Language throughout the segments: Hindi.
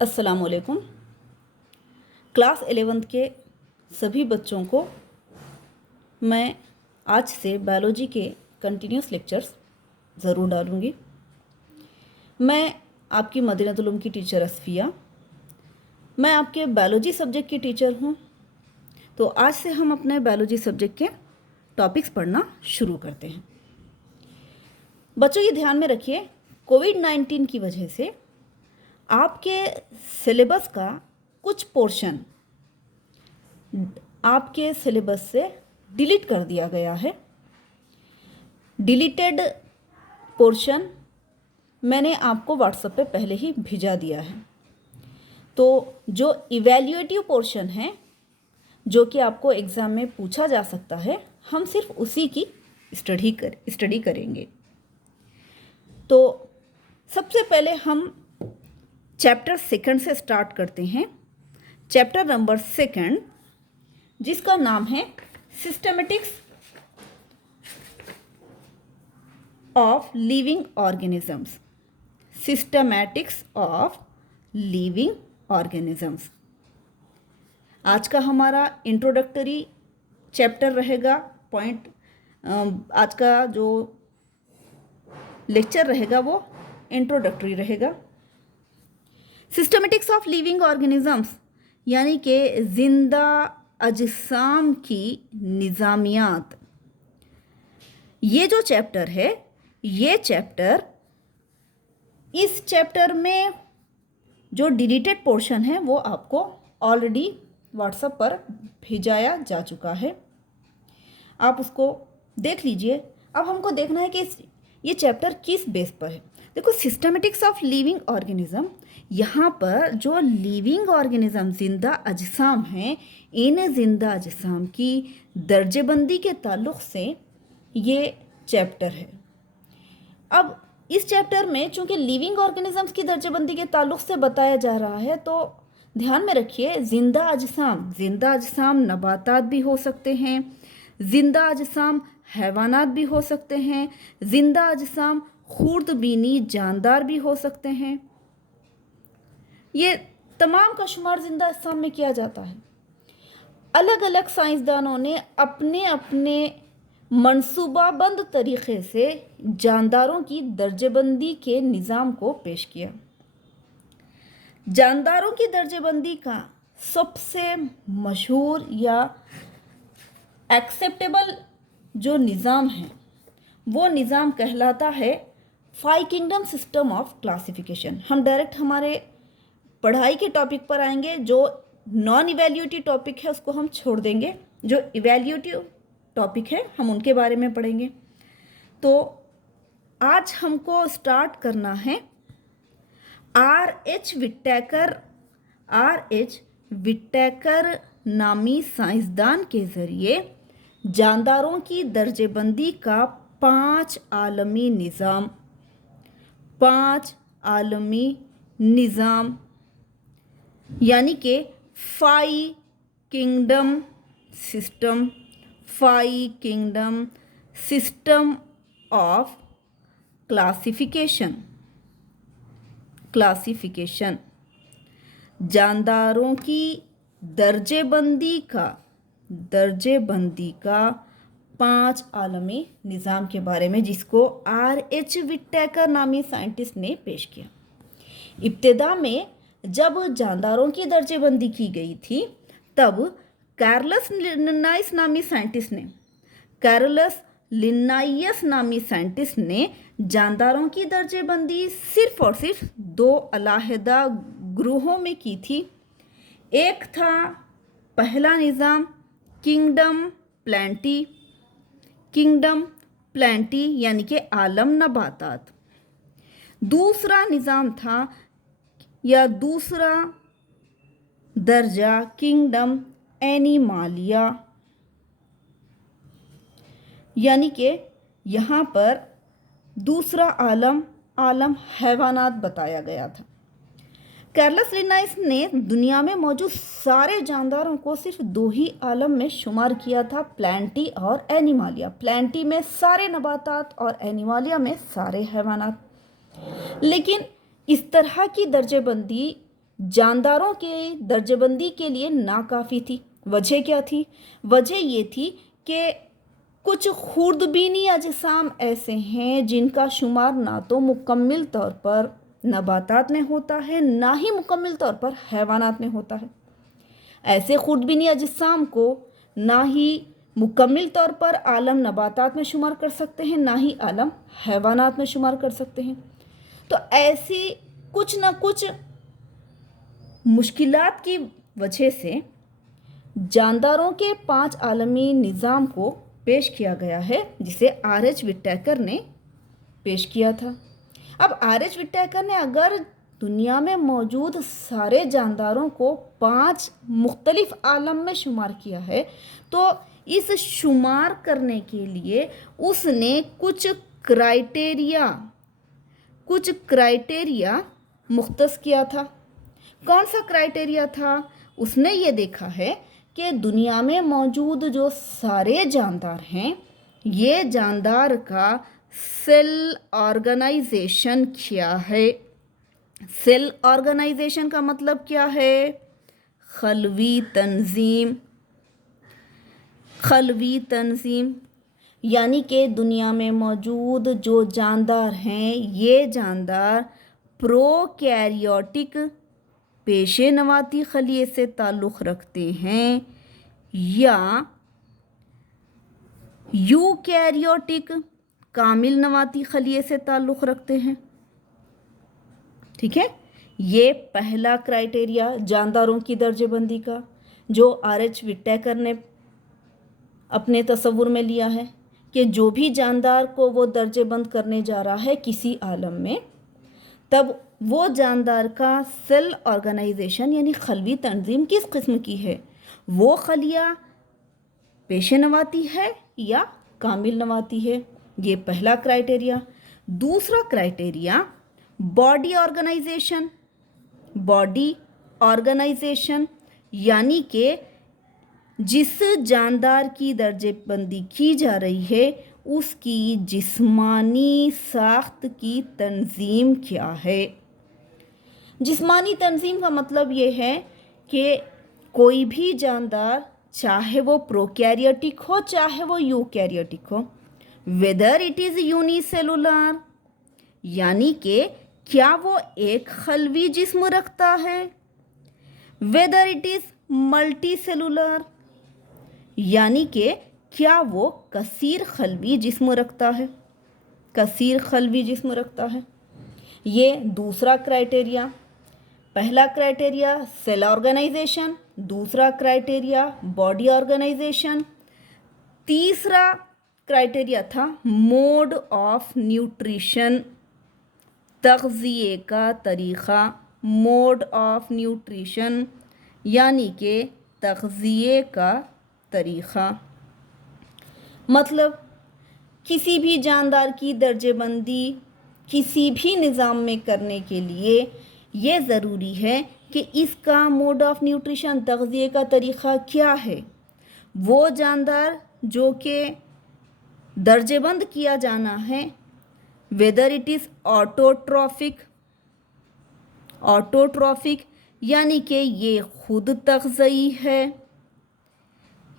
अस्सलाम वालेकुम। क्लास 11th के सभी बच्चों को मैं आज से बायोलॉजी के कंटिन्यूस लेक्चर्स ज़रूर डालूँगी। मैं आपकी मदीनतुल उलूम की टीचर असफ़िया, मैं आपके बायोलॉजी सब्जेक्ट की टीचर हूँ। तो आज से हम अपने बायोलॉजी सब्जेक्ट के टॉपिक्स पढ़ना शुरू करते हैं। बच्चों ये ध्यान में रखिए, कोविड-19 की वजह से आपके सिलेबस का कुछ पोर्शन आपके सिलेबस से डिलीट कर दिया गया है। डिलीटेड पोर्शन मैंने आपको व्हाट्सएप पे पहले ही भेजा दिया है। तो जो इवैल्यूएटिव पोर्शन है, जो कि आपको एग्ज़ाम में पूछा जा सकता है, हम सिर्फ उसी की स्टडी करेंगे। तो सबसे पहले हम चैप्टर सेकंड से स्टार्ट करते हैं। चैप्टर नंबर सेकंड, जिसका नाम है systematics of living organisms. Systematics of living organisms आज का हमारा इंट्रोडक्टरी चैप्टर रहेगा। आज का जो लेक्चर रहेगा वो इंट्रोडक्टरी रहेगा। सिस्टमेटिक्स ऑफ लिविंग ऑर्गेनिजम्स यानी कि जिंदा अजसाम की निज़ामियात। ये जो चैप्टर है, ये चैप्टर, इस चैप्टर में जो डिलीटेड पोर्शन है वो आपको ऑलरेडी व्हाट्सएप पर भेजाया जा चुका है। आप उसको देख लीजिए। अब हमको देखना है कि ये चैप्टर किस बेस पर है। देखो, सिस्टमेटिक्स ऑफ लिविंग ऑर्गेनिज्म, यहाँ पर जो लिविंग ऑर्गेनिज्म जिंदा अजसाम हैं, इन जिंदा अजसाम की दर्जेबंदी के ताल्लुक़ से ये चैप्टर है। अब इस चैप्टर में चूँकि लिविंग ऑर्गेनिजम्स की दर्जेबंदी के ताल्लुक़ से बताया जा रहा है, तो ध्यान में रखिए, जिंदा अजसाम नबातात भी हो सकते हैं, जिंदा अजसाम हैवानात भी हो सकते हैं, जिंदा अजसाम खुर्दबीनी जानदार भी हो सकते हैं। ये तमाम का शुमार जिंदा अजसाम में किया जाता है। अलग अलग साइंसदानों ने अपने अपने मंसूबाबंद तरीक़े से जानदारों की दर्जेबंदी के निज़ाम को पेश किया। जानदारों की दर्जेबंदी का सबसे मशहूर या एक्सेप्टेबल जो निज़ाम है, वो निज़ाम कहलाता है 5 किंगडम सिस्टम ऑफ क्लासिफिकेशन। हम डायरेक्ट हमारे पढ़ाई के टॉपिक पर आएंगे। जो नॉन इवैल्यूएटिव टॉपिक है उसको हम छोड़ देंगे, जो इवैल्यूएटिव टॉपिक है हम उनके बारे में पढ़ेंगे। तो आज हमको स्टार्ट करना है आर.एच. विट्टेकर नामी साइंसदान के ज़रिए जानदारों की दर्जेबंदी का 5 आलमी निज़ाम यानी कि 5 किंगडम सिस्टम ऑफ क्लासिफिकेशन जानदारों की दर्जेबंदी का 5 आलमी निज़ाम के बारे में, जिसको आर.एच. विट्टेकर नामी साइंटिस्ट ने पेश किया। इब्तिदा में जब जानदारों की दर्जेबंदी की गई थी, तब कार्लस लिन्नाइयस नामी साइंटिस्ट ने जानदारों की दर्जेबंदी सिर्फ और सिर्फ 2 अलहदा ग्रुहों में की थी। एक था पहला निज़ाम किंगडम प्लांटी यानी कि आलम नबातात। दूसरा निज़ाम था या दूसरा दर्जा किंगडम एनिमालिया, यानी कि यहाँ पर दूसरा आलम हैवानात बताया गया था। कार्लस लिन्नाइस ने दुनिया में मौजूद सारे जानदारों को सिर्फ 2 ही आलम में शुमार किया था, प्लांटी और एनिमालिया। प्लांटी में सारे नबातात और एनिमालिया में सारे हैवानात। लेकिन इस तरह की दर्जेबंदी जानदारों के दर्जेबंदी के लिए नाकाफ़ी थी। वजह क्या थी? वजह ये थी कि कुछ खुर्दबीनी अजसाम ऐसे हैं जिनका शुमार ना तो मुकम्मल तौर पर नबातात में होता है, ना ही मुकम्मल तौर पर हैवानात में होता है। ऐसे खुर्दबीनी अजसाम को ना ही मुकम्मल तौर पर आलम नबातात में शुमार कर सकते हैं, ना ही आलम हैवानात में शुमार कर सकते हैं। तो ऐसी कुछ ना कुछ मुश्किलात की वजह से जानदारों के 5 आलमी निज़ाम को पेश किया गया है, जिसे R.H. विट्टेकर ने पेश किया था। अब R.H. विट्टेकर ने अगर दुनिया में मौजूद सारे जानदारों को 5 मुख्तलिफ आलम में शुमार किया है, तो इस शुमार करने के लिए उसने कुछ क्राइटेरिया मुख्तस किया था। कौन सा क्राइटेरिया था? उसने ये देखा है कि दुनिया में मौजूद जो सारे जानदार हैं, ये जानदार का सेल ऑर्गेनाइजेशन क्या है। सेल ऑर्गेनाइजेशन का मतलब क्या है? खलवी तंजीम, यानी कि दुनिया में मौजूद जो जानदार हैं, ये जानदार प्रोकैरियोटिक पेशे नवाती खलिए से ताल्लुक़ रखते हैं या यूकैरियोटिक कामिल नवाती खलिए से ताल्लुक़ रखते हैं। ठीक है, ये पहला क्राइटेरिया जानदारों की दर्जेबंदी का जो R.H. विट्टेकर ने अपने तसव्वुर में लिया है कि जो भी जानदार को वो दर्जेबंद करने जा रहा है किसी आलम में, तब वो जानदार का सेल ऑर्गेनाइजेशन यानी खलवी तंजीम किस किस्म की है। वो खलिया पेशे नवाती है या कामिल नवाती है। ये पहला क्राइटेरिया। दूसरा क्राइटेरिया बॉडी ऑर्गेनाइजेशन, यानी कि जिस जानदार की दर्जेबंदी की जा रही है उसकी जिस्मानी साख्त की तंजीम क्या है। जिस्मानी तंजीम का मतलब ये है कि कोई भी जानदार, चाहे वो प्रोकैरियोटिक हो चाहे वो यूकैरियोटिक हो, वेदर इट इज़ यूनिसेलुलर, यानी कि क्या वो एक खलवी जिस्म रखता है, whether it is multi cellular, यानी कि क्या वो कसीर खलवी जिस्म रखता है। ये दूसरा क्राइटेरिया। पहला क्राइटेरिया सेल ऑर्गेनाइजेशन, दूसरा क्राइटेरिया बॉडी ऑर्गेनाइजेशन, तीसरा क्राइटेरिया था मोड ऑफ न्यूट्रिशन, तग़ज़िये का तरीक़ा। मोड ऑफ न्यूट्रिशन यानी कि तग़ज़िये का तरीक़ा, मतलब किसी भी जानदार की दर्जेबंदी किसी भी निज़ाम में करने के लिए ये ज़रूरी है कि इसका मोड ऑफ न्यूट्रिशन, तग़ज़िये का तरीक़ा क्या है। वो जानदार जो कि दर्जेबंद किया जाना है, वेदर इट इज़ ऑटोट्रॉफिक यानी कि ये खुद तग़ज़ई है,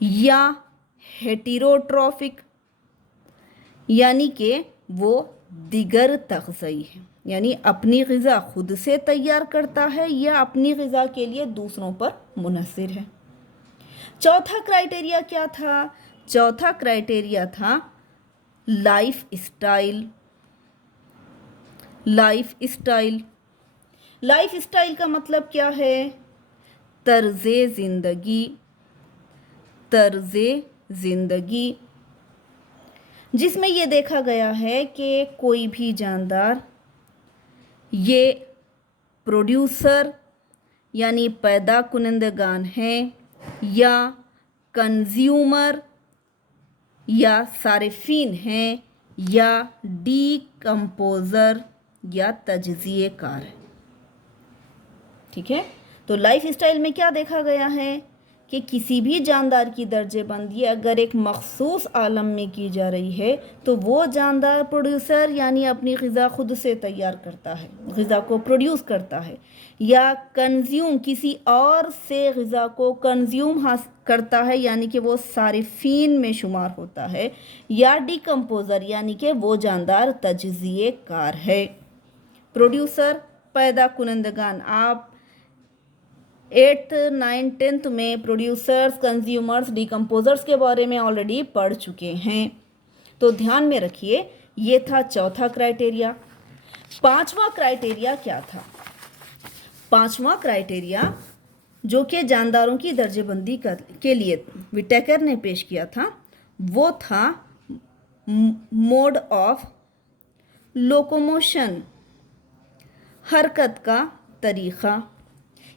या हेटेरोट्रॉफिक यानी कि वो दिगर तग़ज़ई है, यानी अपनी ग़िज़ा खुद से तैयार करता है या अपनी ग़िज़ा के लिए दूसरों पर मुनहसिर है। चौथा क्राइटेरिया क्या था? चौथा क्राइटेरिया था लाइफ स्टाइल का मतलब क्या है? तर्ज़े ज़िंदगी, जिसमें ये देखा गया है कि कोई भी जानदार ये प्रोड्यूसर यानी पैदा कुनंदगान हैं या कंज्यूमर या सारिफीन हैं या डीकम्पोज़र या तजज़ियेकार है। ठीक है, तो लाइफ स्टाइल में क्या देखा गया है कि किसी भी जानदार की दर्जेबंदी अगर एक मखसूस आलम में की जा रही है तो वो जानदार प्रोड्यूसर यानी अपनी ग़िज़ा ख़ुद से तैयार करता है, ग़िज़ा को प्रोड्यूस करता है, या कंज्यूम किसी और से ग़िज़ा को कंज्यूम करता है यानी कि वो सारिफीन में शुमार होता है, या डिकम्पोज़र यानी कि वो जानदार तज्ज़िये कार है। प्रोड्यूसर पैदा कुनंदगान, आप 8th 9th 10th में प्रोड्यूसर्स, कंज्यूमर्स, डिकम्पोजर्स के बारे में ऑलरेडी पढ़ चुके हैं। तो ध्यान में रखिए, ये था चौथा क्राइटेरिया। पांचवा क्राइटेरिया क्या था? पांचवा क्राइटेरिया जो कि जानदारों की दर्जेबंदी के लिए विटेकर ने पेश किया था वो था मोड ऑफ लोकोमोशन, हरकत का तरीक़ा।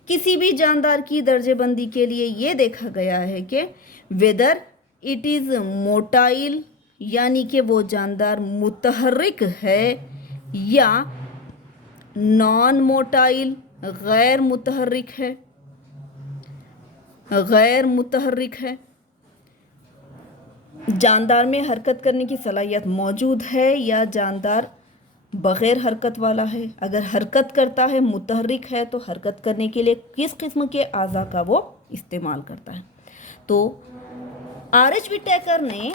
किसी भी जानदार की दर्जेबंदी के लिए ये देखा गया है कि वेदर इट इज़ मोटाइल यानी कि वो जानदार मुतहर्रिक है, या नॉन मोटाइल गैर मुतहर्रिक है, गैर मुतहर्रिक है। जानदार में हरकत करने की सलाहियत मौजूद है या जानदार बग़ैर हरकत वाला है। अगर हरकत करता है, मुतहर्रिक है, तो हरकत करने के लिए किस किस्म के आज़ा का वो इस्तेमाल करता है। तो आर.एच. विटेकर ने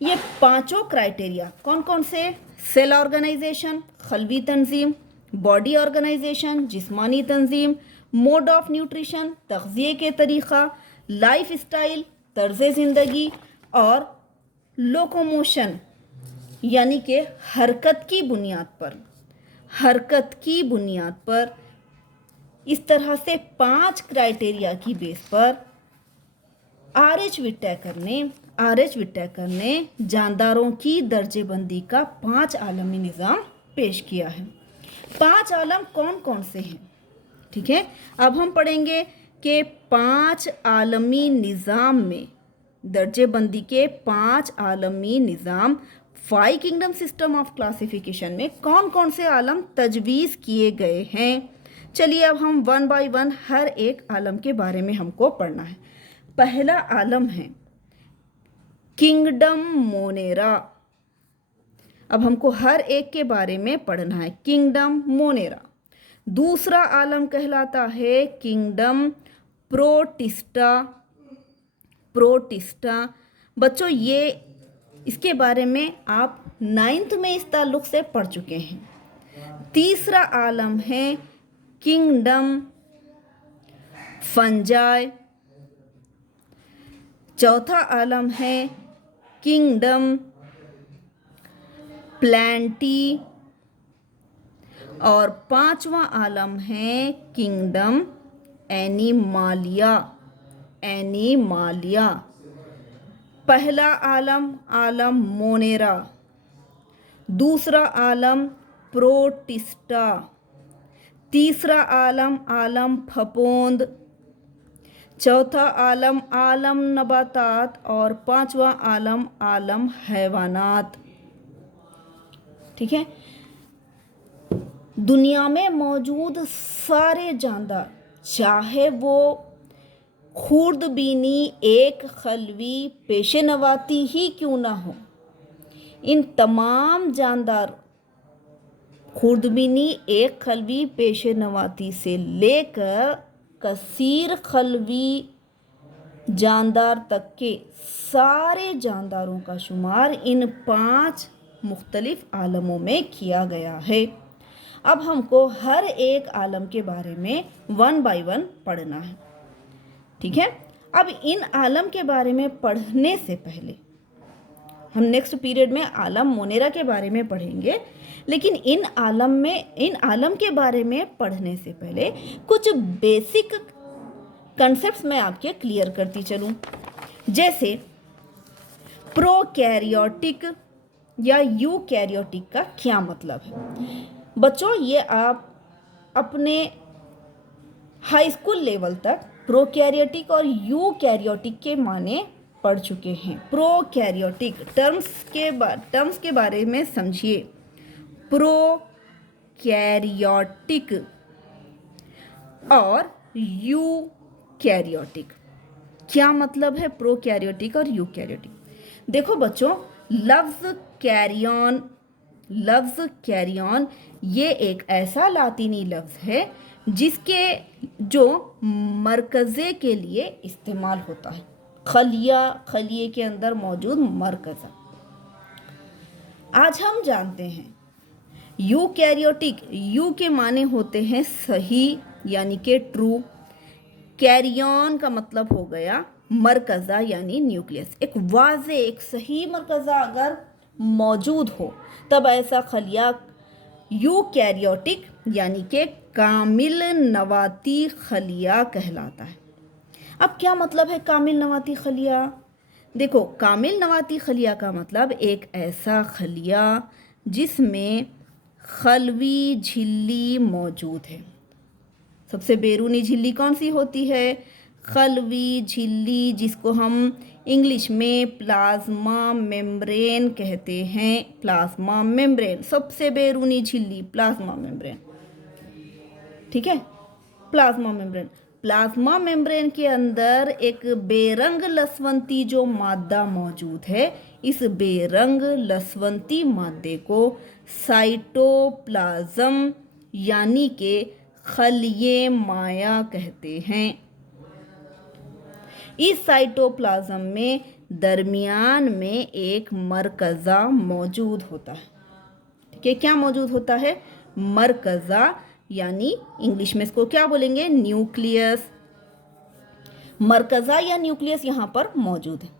ये पांचों क्राइटेरिया कौन कौन से? सेल ऑर्गेनाइजेशन, खलवी तंजीम, बॉडी ऑर्गेनाइजेशन, जिस्मानी तंजीम, मोड ऑफ न्यूट्रिशन, तग़ज़िये के तरीक़ा, लाइफ स्टाइल, तर्ज़ ज़िंदगी, और लोकोमोशन यानी कि हरकत की बुनियाद पर, हरकत की बुनियाद पर, इस तरह से 5 क्राइटेरिया की बेस पर आर.एच. विटेकर ने जानदारों की दर्जेबंदी का 5 आलमी निज़ाम पेश किया है। 5 आलम कौन कौन से हैं? ठीक है, अब हम पढ़ेंगे कि 5 आलमी निज़ाम में, दर्जेबंदी के 5 आलमी निज़ाम 5 किंगडम सिस्टम ऑफ क्लासिफिकेशन में कौन कौन से आलम तजवीज़ किए गए हैं। चलिए अब हम 1 बाय 1 हर एक आलम के बारे में हमको पढ़ना है। पहला आलम है किंगडम मोनेरा। अब हमको हर एक के बारे में पढ़ना है, किंगडम मोनेरा। दूसरा आलम कहलाता है किंगडम प्रोटिस्टा। बच्चों ये इसके बारे में आप 9th में इस ताल्लुक़ से पढ़ चुके हैं। तीसरा आलम है किंगडम फंजाई। चौथा आलम है किंगडम प्लांटी, और 5वां आलम है किंगडम एनिमालिया। पहला आलम मोनेरा, दूसरा आलम प्रोटिस्टा, तीसरा आलम फपोंद, चौथा आलम नबातात, और 5वां आलम हैवानात। ठीक है, दुनिया में मौजूद सारे जानदार, चाहे वो खुर्दबीनी एक खलवी पेशे नवाती ही क्यों ना हो, इन तमाम जानदार खुर्दबीनी एक खलवी पेशे नवाती से लेकर कसीर खलवी जानदार तक के सारे जानदारों का शुमार इन 5 मुख्तलिफ आलमों में किया गया है। अब हमको हर एक आलम के बारे में 1 बाय 1 पढ़ना है। ठीक है, अब इन आलम के बारे में पढ़ने से पहले हम नेक्स्ट पीरियड में आलम मोनेरा के बारे में पढ़ेंगे, लेकिन इन आलम के बारे में पढ़ने से पहले कुछ बेसिक कंसेप्ट्स मैं आपके क्लियर करती चलूँ। जैसे प्रोकैरियोटिक या यूकैरियोटिक का क्या मतलब है। बच्चों ये आप अपने हाई स्कूल लेवल तक प्रोकैरियोटिक और यूकैरियोटिक के माने पढ़ चुके हैं। प्रोकैरियोटिक टर्म्स के बारे में समझिए। प्रोकैरियोटिक और यूकैरियोटिक। क्या मतलब है प्रोकैरियोटिक और यूकैरियोटिक? देखो बच्चों, लफ्ज़ कैरी ऑन ये एक ऐसा लातीनी लफ्ज़ है जिसके जो मरकज़े के लिए इस्तेमाल होता है, खलिए के अंदर मौजूद मरकज़ा। आज हम जानते हैं यूकैरियोटिक, यू के माने होते हैं सही यानी कि ट्रू, कैरी ऑन का मतलब हो गया मरकज़ा यानी न्यूक्लियस। एक वाज़े एक सही मरकज़ा अगर मौजूद हो तब ऐसा खलिया यूकैरियोटिक यानी कि कामिल नवाती खलिया कहलाता है। अब क्या मतलब है कामिल नवाती खलिया? देखो, कामिल नवाती खलिया का मतलब एक ऐसा खलिया जिसमें खलवी झिल्ली मौजूद है। सबसे बैरूनी झिल्ली कौन सी होती है? खलवी झिल्ली, जिसको हम इंग्लिश में प्लाज्मा मेम्ब्रेन कहते हैं। प्लाज्मा मेम्ब्रेन, सबसे बैरूनी झिल्ली प्लाज्मा मेम्ब्रेन, ठीक है। प्लाज्मा मेम्ब्रेन के अंदर एक बेरंग लसवंती जो मादा मौजूद है, इस बेरंग लसवंती मादे को साइटोप्लाज्म यानी कि खलिए माया कहते हैं। इस साइटोप्लाज्म में दरमियान में एक मरकज़ा मौजूद होता है, ठीक है। क्या मौजूद होता है? मरकज़ा, यानी इंग्लिश में इसको क्या बोलेंगे? न्यूक्लियस। मरकज़ा या न्यूक्लियस यहाँ पर मौजूद है।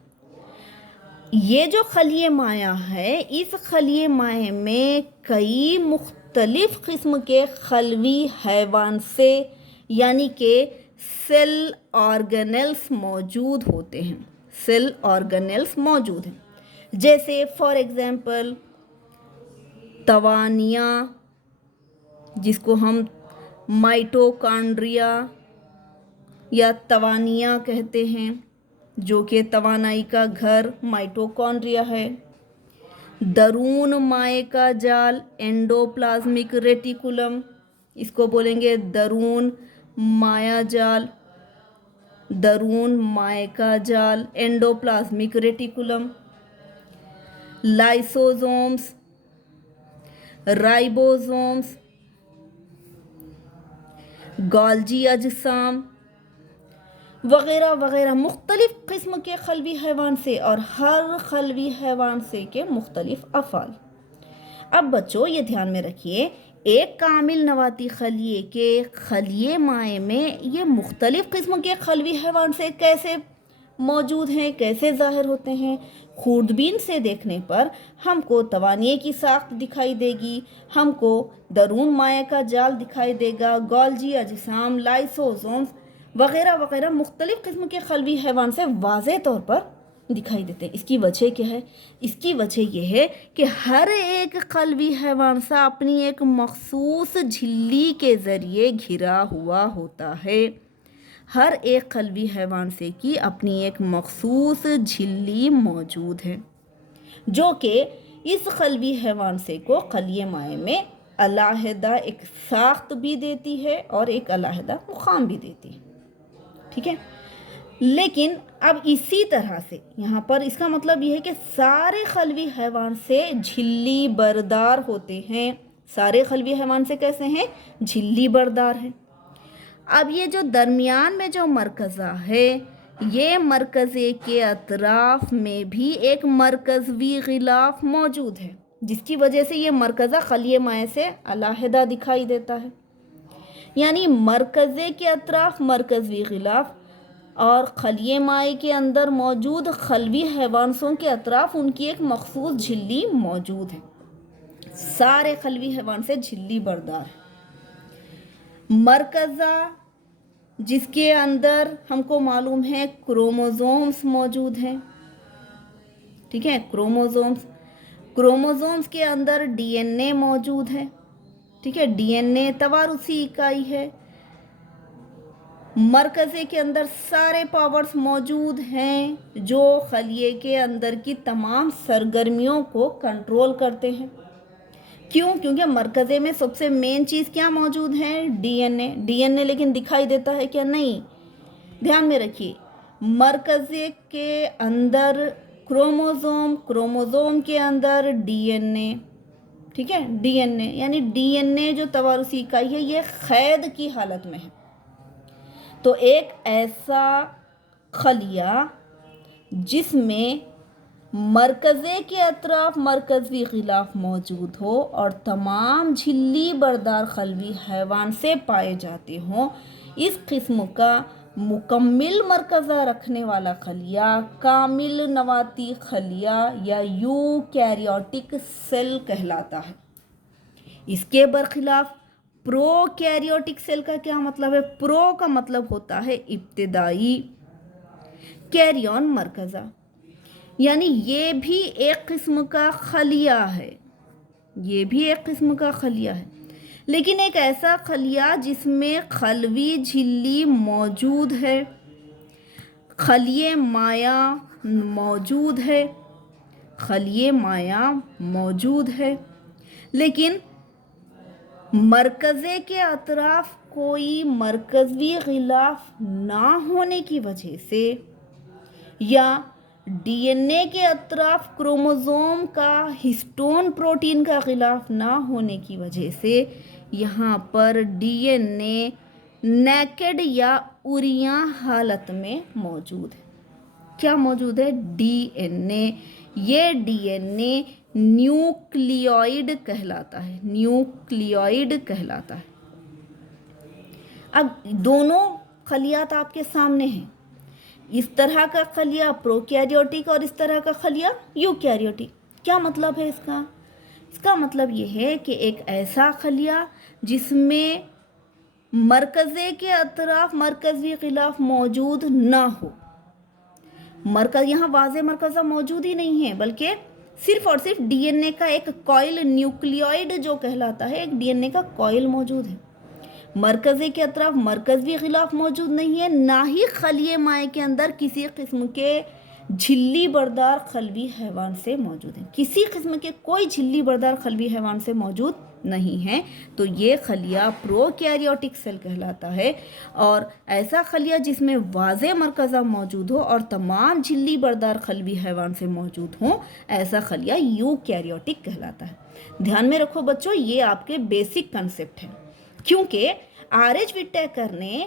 ये जो खलिए माया है, इस खलिए माए में कई मुख्तलिफ किस्म के खलवी हैवान से यानी कि सेल ऑर्गेनेल्स मौजूद होते हैं। सेल ऑर्गेनेल्स मौजूद हैं, जैसे फॉर एग्जांपल तवानिया, जिसको हम माइटोकॉन्ड्रिया या तवानिया कहते हैं, जो कि तवानाई का घर माइटोकॉन्ड्रिया है। दरून माए का जाल एंडोप्लाज्मिक रेटिकुलम, इसको बोलेंगे दरून माया जाल। दरून माए का जाल endoplasmic reticulum. Lysosomes, ribosomes, Golgi अजसाम वगैरह वगैरह मुख्तलिफ किस्म के खलवी हैवान से, और हर खलवी हैवान से के मुख्तलिफ अफ़ाल। अब बच्चों ये ध्यान में रखिए, एक कामिल नवाती खलिए के खलिए माए में ये मुख्तलिफ किस्म के खलवी हैवान से कैसे मौजूद हैं, कैसे ज़ाहिर होते हैं? खूरदबीन से देखने पर हमको तवानिये की साख्त दिखाई देगी, हमको दरून माया का जाल दिखाई देगा, गोल्जी अजसाम, लाइसोसोम्स वगैरह वगैरह मुख्तलिफ किस्म के खलवी हैवान से वाज़े तौर पर दिखाई देते हैं। इसकी वजह क्या है? इसकी वजह यह है कि हर एक खलवी हैवान सा अपनी एक मखसूस झिल्ली के ज़रिए घिरा हुआ होता है। हर एक खलवी हैवान से की अपनी एक मखसूस झिल्ली मौजूद है, जो कि इस खलवी हैवान से को खलिए माए में अलहदा एक साख्त भी देती है और एक अलहदा मुकाम भी देती है, ठीक है। लेकिन अब इसी तरह से यहाँ पर इसका मतलब यह है कि सारे खलवी हैवान से झिल्ली बरदार होते हैं। सारे खलवी हैवान से कैसे हैं? झिल्ली बरदार हैं। अब ये जो दरमियान में जो मरकज़ा है, ये मरकज़े के अतराफ़ में भी एक मरकज़वी ग़िलाफ़ मौजूद है, जिसकी वजह से ये मरकज़ा खलिए माए से अलहदा दिखाई देता है। यानी मरकज़े के अतराफ़ मरकज़वी ग़िलाफ़ और खलिए माए के अंदर मौजूद खलवी हैवानों के अतराफ़ उनकी एक मखसूस झिल्ली मौजूद है। सारे खलवी हैवान से झिल्ली बरदार है। मरकज़ा जिसके अंदर हमको मालूम है क्रोमोसोम्स मौजूद हैं, ठीक है। क्रोमोसोम्स के अंदर डीएनए मौजूद है, ठीक है। डीएनए तवारुसी इकाई है। मरकज़े के अंदर सारे पावर्स मौजूद हैं जो खलिए के अंदर की तमाम सरगर्मियों को कंट्रोल करते हैं। क्यों? क्योंकि मरकज़े में सबसे मेन चीज़ क्या मौजूद है? डीएनए। लेकिन दिखाई देता है क्या? नहीं। ध्यान में रखिए, मरकज़े के अंदर क्रोमोज़ोम, क्रोमोज़ोम के अंदर डीएनए, ठीक है। डीएनए यानी डीएनए जो तवारुसी इकाई है ये क़ैद की हालत में है। तो एक ऐसा खलिया जिसमें मरकज़े के अतराफ मरकज़ी ग़िलाफ़ मौजूद हो और तमाम झिल्ली बरदार खलवी हैवान से पाए जाते हों, इस किस्म का मुकम्मिल मरकज़ा रखने वाला खलिया कामिल नवाती खलिया या यूकैरियोटिक सेल कहलाता है। इसके बरखिलाफ प्रोकैरियोटिक सेल का क्या मतलब है? प्रो का मतलब होता है इब्तिदाई, कैरियन मरकज़ा, यानी ये भी एक किस्म का खलिया है, ये भी एक किस्म का खलिया है, लेकिन एक ऐसा खलिया जिसमें खलवी झिल्ली मौजूद है, खलिए माया मौजूद है, खलिए माया मौजूद है, लेकिन मरकज़े के अतराफ कोई मरकज़ी ग़िलाफ़ ना होने की वजह से या डीएनए के अतराफ क्रोमोज़ोम का हिस्टोन प्रोटीन का ग़िलाफ़ ना होने की वजह से यहाँ पर डीएनए नेकेड या उरिया हालत में मौजूद है। क्या मौजूद है? डीएनए। ये डीएनए न्यूक्लियोइड कहलाता है, न्यूक्लियोइड कहलाता है। अब दोनों खलियात आपके सामने हैं, इस तरह का खलिया प्रोकैरियोटिक और इस तरह का खलिया यूकैरियोटिक। क्या मतलब है इसका? इसका मतलब ये है कि एक ऐसा खलिया जिसमें मरकज़े के अतराफ मरकज़ी ग़िलाफ़ मौजूद ना हो, मरकज़ यहाँ वाज़े मरकज़ा मौजूद ही नहीं है, बल्कि सिर्फ और सिर्फ डीएनए का एक कॉइल न्यूक्लियोइड जो कहलाता है, एक डीएनए का कॉइल मौजूद है। मरकज़े के अतराफ मरकज़ी ग़िलाफ़ मौजूद नहीं है, ना ही खलिए माए के अंदर किसी किस्म के झिल्ली बरदार खलवी हैवान से मौजूद है, किसी किस्म के कोई झिल्ली बरदार खलवी हैवान से मौजूद नहीं है। तो ये खलिया प्रोकैरियोटिक सेल कहलाता है। और ऐसा खलिया जिसमें वाज़े मरकज़ा मौजूद हो और तमाम झिल्ली बरदार खलवी हैवान से मौजूद हो, ऐसा खलिया यूकैरियोटिक कहलाता है। ध्यान में रखो बच्चों, ये आपके बेसिक कंसेप्ट हैं, क्योंकि आर.एच. विट्टेकर ने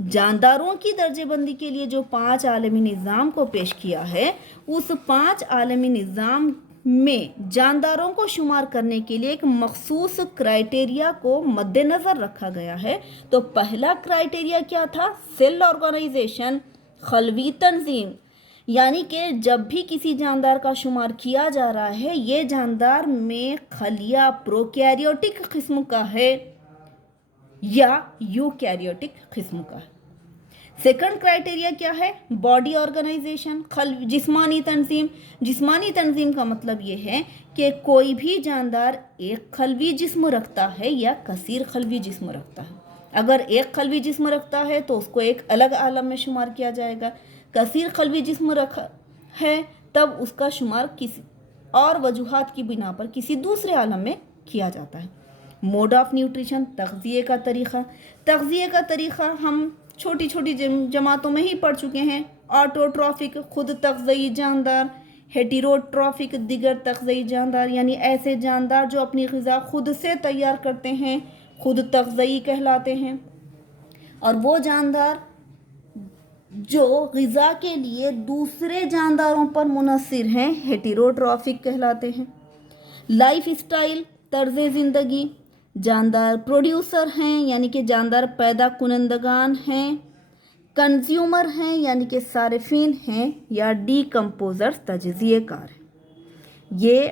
जानदारों की दर्जेबंदी के लिए जो 5 आलमी निज़ाम को पेश किया है, उस 5 आलमी निज़ाम में जानदारों को शुमार करने के लिए एक मखसूस क्राइटेरिया को मद्देनज़र रखा गया है। तो पहला क्राइटेरिया क्या था? सेल ऑर्गेनाइजेशन, खलवी तंजीम, यानी कि जब भी किसी जानदार का शुमार किया जा रहा है, ये जानदार में खलिया प्रोकैरियोटिक किस्म का है या यूकैरियोटिक किस्म का है। सेकंड क्राइटेरिया क्या है? बॉडी ऑर्गेनाइजेशन, जिस्मानी तंजीम। जिस्मानी तंजीम का मतलब ये है कि कोई भी जानदार एक खलवी जिस्म रखता है या कसीर खलवी जिस्म रखता है। अगर एक खलवी जिस्म रखता है तो उसको एक अलग आलम में शुमार किया जाएगा, कसीर खलवी जिस्म रखा है तब उसका शुमार किसी और वजूहात की बिना पर किसी दूसरे आलम में किया जाता है। मोड ऑफ न्यूट्रिशन, तग़ज़िये का तरीक़ा। तग़ज़िये का तरीक़ा हम छोटी छोटी जमातों में ही पढ़ चुके हैं। ऑटोट्रॉफिक, खुद तग़ज़ई जानदार, हेटेरोट्रॉफिक, दिगर तग़ज़ई जानदार, यानी ऐसे जानदार जो अपनी ग़िज़ा खुद से तैयार करते हैं, खुद तग़ज़ई कहलाते हैं। और वो जानदार जो ग़िज़ा के लिए दूसरे जानदारों पर मुनहसिर हैं, हेटेरोट्रॉफिक कहलाते हैं। लाइफ स्टाइल, तर्ज़ ज़िंदगी, जानदार प्रोड्यूसर हैं यानी कि जानदार पैदा कुनंदगान हैं, कंज्यूमर हैं यानी कि सारिफीन हैं, या डीकम्पोज़र्स तजज़ियेकार हैं। ये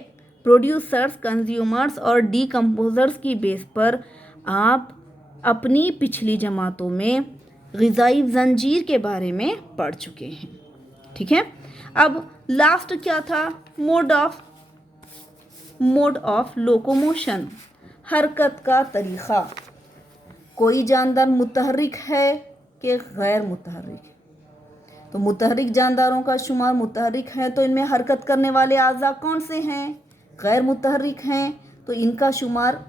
प्रोड्यूसर्स, कंज्यूमर्स और डीकम्पोज़र्स की बेस पर आप अपनी पिछली जमातों में ग़िज़ाई ज़ंजीर के बारे में पढ़ चुके हैं, ठीक है। अब लास्ट क्या था? मोड ऑफ लोकोमोशन, हरकत का तरीक़ा। कोई जानदार मुतहर्रिक है कि गैर मुतहर्रिक है? तो मुतहर्रिक जानदारों का शुमार मुतहर्रिक है, तो इनमें हरकत करने वाले आज़ा कौन से हैं? गैर मुतहर्रिक हैं। तो इनका शुमार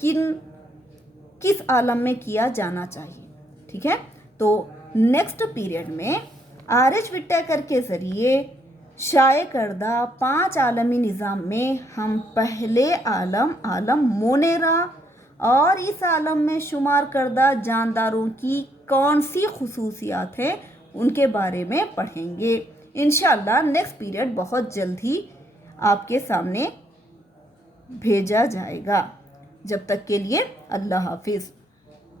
किस आलम में किया जाना चाहिए? ठीक है। तो नेक्स्ट पीरियड में आर.एच. विट्टेकर के ज़रिए शाये करदा 5 आलमी निज़ाम में हम पहले आलम मोनेरा और इस आलम में शुमार करदा जानदारों की कौन सी खुसूसियात हैं उनके बारे में पढ़ेंगे। इंशाअल्लाह नेक्स्ट पीरियड बहुत जल्द ही आपके सामने भेजा जाएगा। जब तक के लिए अल्लाह हाफिज़।